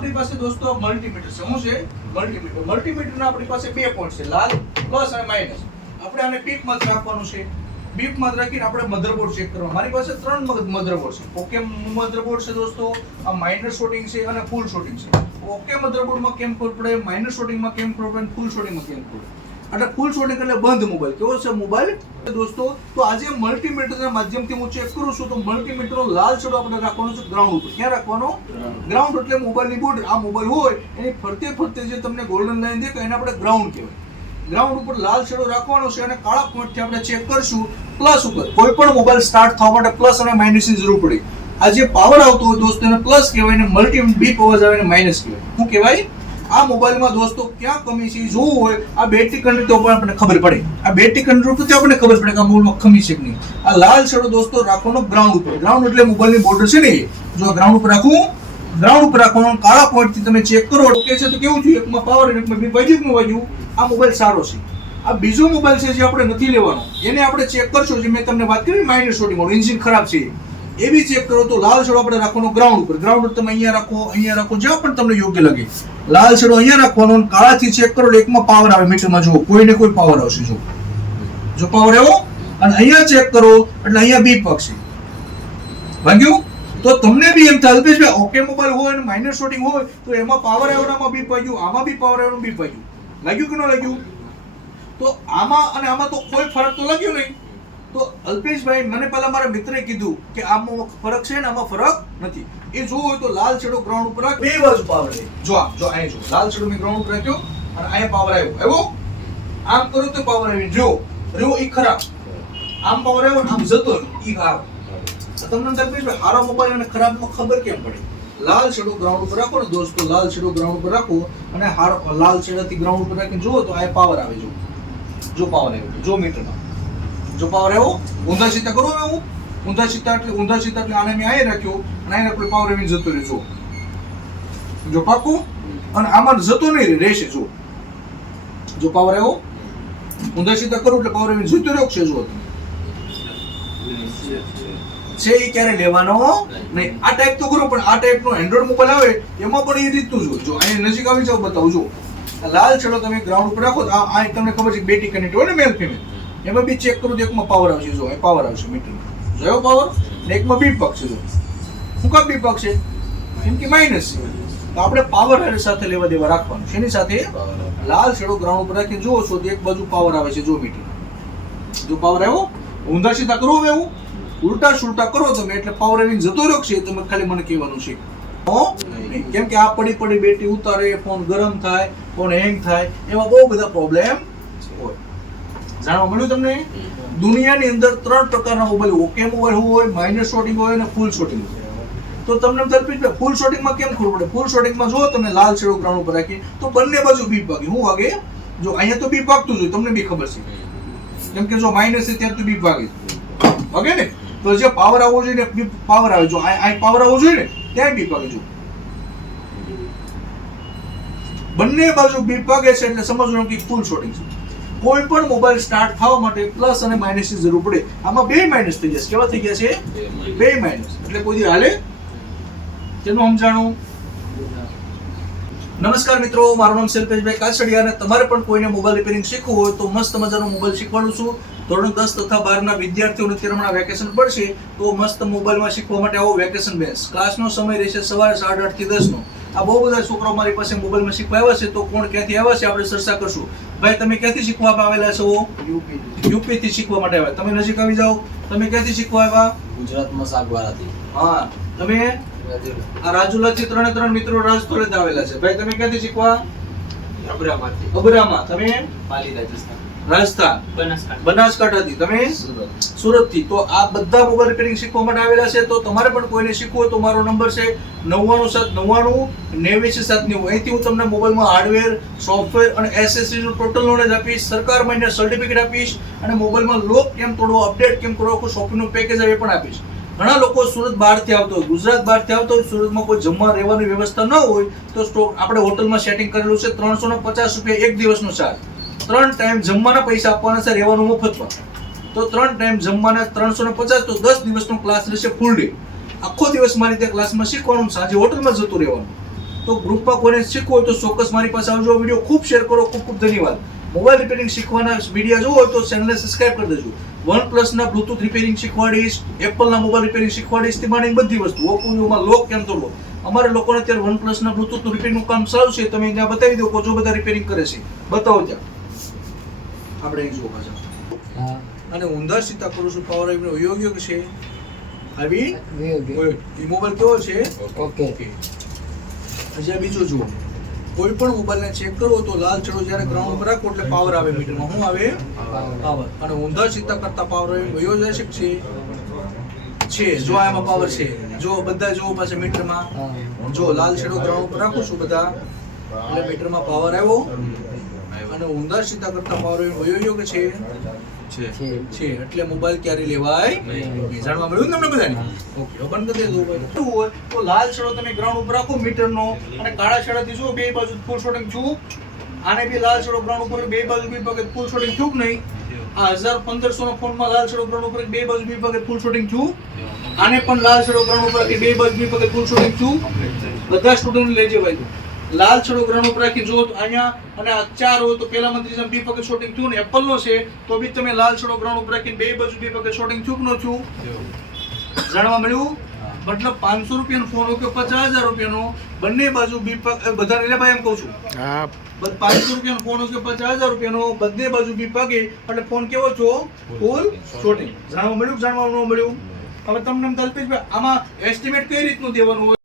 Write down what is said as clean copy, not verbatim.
આપણી પાસે દોસ્તો મલ્ટીમીટર છે. શું છે? મલ્ટીમીટરના આપણી પાસે બે પોઈન્ટ છે, લાલ પ્લસ અને માઇનસ. આપણે આને પીકમાં જ રાખવાનું છે. બીપમાં રાખીને આપણે મધરબોર્ડ ચેક કરવા. મારી પાસે 3 મધરબોર્ડ છે. ઓકે મધરબોર્ડ છે દોસ્તો, આ માઇનર શોટિંગ છે અને ફૂલ શોટિંગ છે. ઓકે મધરબોર્ડમાં કેમ ખબર પડે, માઇનર શોટિંગમાં કેમ ખબર પડે, ફૂલ શોટિંગમાં કેમ ખબર પડે. એટલે ફૂલ શોટિંગ એટલે બંધ મોબાઈલ. કેવો છે મોબાઈલ દોસ્તો? તો આજે મલ્ટીમીટરના માધ્યમથી હું ચેક કરું છું. તો મલ્ટીમીટરનો લાલ છેડો આપણે રાખવાનો છે ગ્રાઉન્ડ ઉપર. ક્યાં રાખવાનો? ગ્રાઉન્ડ એટલે મોબાઈલની બોર્ડર. આ મોબાઈલ હોય એની ફરતે ફરતે જે તમને ગોલ્ડન લાઈન દેખાય એને આપણે ગ્રાઉન્ડ કહેવાય. ગ્રાઉન્ડ ઉપર લાલ છેડો રાખવાનો છે અને કાળા પોઈન્ટથી આપણે ચેક કરશું પ્લસ ઉપર. કોઈ પણ મોબાઈલ સ્ટાર્ટ થવા માટે પ્લસ અને માઇનસની જરૂર પડે. આ જે પાવર આવતો હોય દોસ્તો એને પ્લસ કહેવાય ને મલ્ટી બીપ અવાજ આવે એને માઇનસ કહેવાય. શું કહેવાય? આ મોબાઈલમાં દોસ્તો ક્યાં કમી છે જોવું હોય આ બેટરી કંટ્રોલ તો પણ આપણને ખબર પડે. આ બેટરી કંટ્રોલ તો આપણને ખબર પડે કે આ મોબાઈલમાં ખમી છે કે નહીં. આ લાલ છેડો દોસ્તો રાખવાનો ગ્રાઉન્ડ ઉપર. ગ્રાઉન્ડ એટલે મોબાઈલની બોર્ડર છે ને, જો ગ્રાઉન્ડ ઉપર રાખવું, ગ્રાઉન્ડ ઉપર રાખવાનું. કાળા પોઈન્ટથી તમે ચેક કરો ઓકે છે તો કેવું થયું, એકમાં પાવર અને એકમાં બીપ વાગ્યું. આ મોબાઈલ સારો છે. આ બીજો મોબાઈલ છે જે આપણે નથી લેવાનો, એને આપણે ચેક કરશું. જે મેં તમને વાત કરી માઇનર શોટિંગ વાળો, એન્જિન ખરાબ છે એવી ચેક કરો. તો લાલ છેડો આપણે રાખવાનો ગ્રાઉન્ડ ઉપર. ગ્રાઉન્ડ ઉપર તમે અહીંયા રાખો, જ્યાં પણ તમને યોગ્ય લાગે. લાલ છેડો અહીંયા રાખવાનો અને કાળાથી ચેક કરો. એકમાં પાવર આવે મીટરમાં, જુઓ કોઈને કોઈ પાવર આવશે. જો પાવર આવ્યો અને અહીંયા ચેક કરો એટલે અહીંયા બીપ વાગશે. વાગ્યું? તો તમને બી એમ થાય અલ્પેશભાઈ ઓકે મોબાઈલ હોય અને માઇનર શોટિંગ હોય તો એમાં પાવર આવ્યો, આમાં બીપ વાગ્યું, આમાં બી પાવર આવ્યો, બીપ વાગ્યું. લાગ્યું કે ન લાગ્યું? તો આમાં અને આમાં તો કોઈ ફરક તો લાગ્યો નહીં. તો અલ્પેશભાઈ મને પહેલા મારા મિત્રે કીધું કે આમાં ફરક છે ને આમાં ફરક નથી. એ જોવું હોય તો લાલ છેડો ગ્રાઉન્ડ ઉપર રાખ, બે બાજુ પાવર લે. જો અહીં જો લાલ છેડો મેં ગ્રાઉન્ડ ઉપર રાખ્યો અને અહીંયા પાવર આવ્યો. આમ કરો તો પાવર આવી. જો રહ્યો ઈ ખરાબ. આમ પાવર આવ્યો આમ જતો ઈ ખરાબ. તમને અલ્પેશભાઈ સારો મોબાઈલ અને ખરાબમાં ખબર કેમ પડે? લાલ છેડો ગ્રાઉન્ડ ઉપર રાખો ને દોસ્તો, લાલ છેડો ગ્રાઉન્ડ ઉપર રાખો અને લાલ છેડાથી ગ્રાઉન્ડ ઉપર રાખીને જુઓ તો આ પાવર આવે. જો પાવર આવ્યો, જો મીટરમાં જો પાવર આવ્યો. ઊંધા સીધા કરો એવું, ઊંધા સીધા એટલે આને મેં અહીં રાખ્યો અને આને આપણે પાવર આવીને જતો રહે. જો પાકું અને આમાં જતો નહીં રહેશે. જો પાવર આવ્યો, ઊંધા સીધા કરો એટલે પાવર આવીને જતો રહ્યો છે. જો છે એ ક્યારે લેવાનો નહીં. આ ટાઈપ તો કરો, પણ આ ટાઈપનો એન્ડ્રોઈડ મોબાઈલ આવે એમાં પણ એ રીતનું જો અહીંયા નજીક આવી જાવ બતાવું. જો લાલ છેડો તમે ગ્રાઉન્ડ ઉપર રાખો. આ તમને ખબર છે બેટરી કનેક્ટ હોય ને મેલ ફિમેલ, એમાં બી ચેક કરું તો એકમાં પાવર આવશે. જો અહીં પાવર આવશે મીટર, જોયો પાવર, ને એકમાં બીપ પાકશે. જો શું કામ બીપ પાકશે? કેમ કે માઇનસ છે. તો આપણે પાવર સાથે લેવા દેવા રાખવાનું. એની સાથે લાલ છેડો ગ્રાઉન્ડ ઉપર રાખીને જુઓ છો તો એક બાજુ પાવર આવે છે. જો મીટર, જો પાવર આવ્યો, ઊંધા સીધા કરો એવું, ઉલટા સુલટા કરો તમે એટલે પાવર આવીને જતો રહ્યો છે. તમે ખાલી મને કહેવાનું છે. કેમ કે આ પડી બેટરી ઉતારે, ફોન ગરમ થાય, ફોન હેંગ થાય, એવા બહુ બધા પ્રોબ્લેમ હોય. જાણવા મળ્યું તમને? દુનિયાની અંદર 3 પ્રકારના મોબાઈલ, ઓકે મોબાઈલ હોય, માઇનર શોટિંગ હોય અને ફૂલ શોટિંગ હોય. તો તમને ફૂલ શોટિંગમાં કેમ ખબર પડે? ફૂલ શોટિંગમાં જો તમે લાલ છેડો ગ્રાઉન્ડ ઉપર રાખી તો બંને બાજુ બીપ વાગે. શું વાગે? જો અહીંયા તો બીપ વાગતું જ હોય, તમને બી ખબર છે. કેમ કે જો માઇનસ છે ત્યાં તો બીપ વાગે ને. તો જે પાવર આવવો જોઈએ ને પાવર આવે. જો આ પાવર આવવો જોઈએ ને ત્યાં બીપ વાગે. જો બંને બાજુ બીપ વાગે છે એટલે સમજવાનું કે ફૂલ શોટિંગ છે. કોઈ પણ મોબાઈલ સ્ટાર્ટ થવા માટે પ્લસ અને માઇનસ ની જરૂર પડે. આમાં બે માઇનસ થઈ જશે. કેવા થઈ ગયા છે? બે માઇનસ. એટલે કોઈ દી હાલે? તેનું સમજાણું. નમસ્કાર મિત્રો, મારું નામ શિલ્પેશભાઈ કાછડિયા અને તમારે પણ કોઈને મોબાઈલ રિપેરિંગ શીખવું હોય તો મસ્ત મજાનો મોબાઈલ શીખવાડું છું. ધોરણ 10 તથા 12 વિદ્યાર્થીઓને અત્યારે હમણાં વેકેશન પડશે તો મસ્ત મોબાઈલમાં શીખવા માટે આવો વેકેશન બેચ. ક્લાસનો સમય રહેશે સવારે 8:30 થી 10 નો. આ બહુ બધા છોકરાઓ મારી પાસે મોબાઈલમાં શીખવા આવ્યા છે. તો કોણ ક્યાંથી આવ્યા છે આપણે ચર્ચા કરશું. ભાઈ તમે ક્યાંથી શીખવા આવેલા છો? યુપી થી શીખવા માટે આવ્યા. તમે નજીક આવી જાઓ. તમે ક્યાંથી શીખવા આવ્યા? ગુજરાતમાં સાગવારાથી. હા, તમે આ રાજુલાથી 3 મિત્રો રાજસ્થળે આવેલા છે. ભાઈ તમે ક્યાંથી શીખવા? અબરામાં. તમે પાલી રાજસ્થાન. બનાસકાંઠાથી. તમે સુરત થી. તો આ બધા મોબાઈલ રિપેરિંગ શીખવા માટે આવેલા છે. તો તમારે પણ કોઈને શીખવું હોય તો મારો નંબર છે 9799 અહીંથી હું તમને મોબાઈલમાં હાર્ડવેર, સોફ્ટવેર અને એસેસરીઝ નું ટોટલ નોલેજ આપીશ. સરકાર માન્ય સર્ટિફિકેટ આપીશ અને મોબાઈલમાં લોક કેમ તોડવો, અપડેટ કેમ કરવો, શોપિંગનું પેકેજ આવે પણ આપીશ. ઘણા લોકો સુરત બહારથી આવતો હોય, ગુજરાત બહારથી આવતો હોય, સુરતમાં કોઈ જમવા રહેવાની વ્યવસ્થા ન હોય તો આપણે હોટલમાં સેટિંગ કરેલું છે. 350 રૂપિયા એક દિવસનો ચાર્જ. 3 ટાઈમ જમવાના પૈસા આપવાના છે, રહેવાનું મફતમાં. તો 3 ટાઈમ જમવાના 350 તો 10 દિવસનો ક્લાસ રહેશે ફૂલ ડે. આખો દિવસ મારી ત્યાં ક્લાસમાં શીખવાનું, સાંજે હોટલમાં જતું રહેવાનું. તો ગ્રુપમાં કોઈને શીખવું હોય તો ચોક્કસ મારી પાસે આવજો. વિડીયો ખૂબ શેર કરો. ખૂબ ખૂબ ધન્યવાદ. મોબાઈલ રિપેરિંગ શીખવાના વિડીયો જોવો હોય તો ચેનલને સબસ્ક્રાઇબ કરી દેજો. OnePlus ના બ્લુટૂથ રિપેરિંગ શીખવાડીશ, Apple ના મોબાઈલ રિપેરિંગ શીખવાડીશ, તે માંડીને બધી વસ્તુ. ઓપ્પોમાં લોક કેમ તો લોક. અમારે લોકોને અત્યારે OnePlus ના બ્લુટૂથ રિપેરિંગનું કામ ચાલુ છે. તમે ત્યાં બતાવી દો જો બધા રિપેરિંગ કરે છે. બતાવો ત્યાં. આપણે અહીં જોવા પાછા. અને ઊંધા સીધા કરું છું. પાવર આઈનો યોગ્ય છે. આવી એ મોબાઈલ કેવો છે? ઓકે. હજી આ બીજો જુઓ. કોઈ પણ મોબાઈલને ચેક કરો તો લાલ છડો જ્યારે ગ્રાઉન્ડ ઉપર રાખો એટલે પાવર આવે મીટરમાં. શું આવે? પાવર. અને ઊંધા સીધા કરતા પાવર વયો જાય છે. જો આમાં પાવર છે. જો બધા જો પાસે મીટરમાં જો લાલ છેડો ગ્રાઉન્ડ ઉપર રાખું છું બધા એટલે મીટરમાં પાવર આવ્યો. અને ઊંધા સીધા કરતા પાવર વયો કે છે એટલે મોબાઈલ ક્યારે લેવાય નહીં. જાણવા મળ્યું તમને બધાને? ઓકે. બંધ કરી દેજો ભાઈ. શું હોય તો લાલ છેડો તમે ગ્રાઉન્ડ ઉપર રાખો મીટરનો અને કાળા છેડાથી જો બે બાજુ ફૂલ શોટિંગ છું. આને બી લાલ છેડો ગ્રાઉન્ડ ઉપર બે બાજુ બી પગે ફૂલ શોટિંગ છું નહીં. આ 1500 નો ફોનમાં લાલ છેડો ગ્રાઉન્ડ ઉપર બે બાજુ બી પગે ફૂલ શોટિંગ છું. આને પણ લાલ છેડો ગ્રાઉન્ડ ઉપર બે બાજુ બી પગે ફૂલ શોટિંગ છું. બધા સ્ટુડન્ટ લેજે ભાઈ. લાલ છેડો ગ્રાઉન્ડ ઉપર રાખી જો અહીંયા અને આ 4 હોય તો પહેલામાંથી જેમ બી પગે શોટિંગ થયું ને એપલ નો છે તો બી તમે લાલ છેડો ગ્રાઉન્ડ ઉપર રાખીને બે બાજુ બી પગે શોટિંગ થયું ન થયું. જાણવા મળ્યું? મતલબ 500 રૂપિયાનો ફોન હોય કે 50,000 રૂપિયાનો બંને બાજુ બી પગ બધા એટલે ભાઈ એમ કહું છું. 500 રૂપિયાનો ફોન હોય કે 50,000 રૂપિયાનો બંને બાજુ બી પગે એટલે ફોન કેવો છો? ફૂલ શોટિંગ. જાણવા મળ્યું? જાણવા ન મળ્યું? હવે તમને કલ્પેશભાઈ આમાં એસ્ટિમેટ કઈ રીતનું દેવાનું હોય?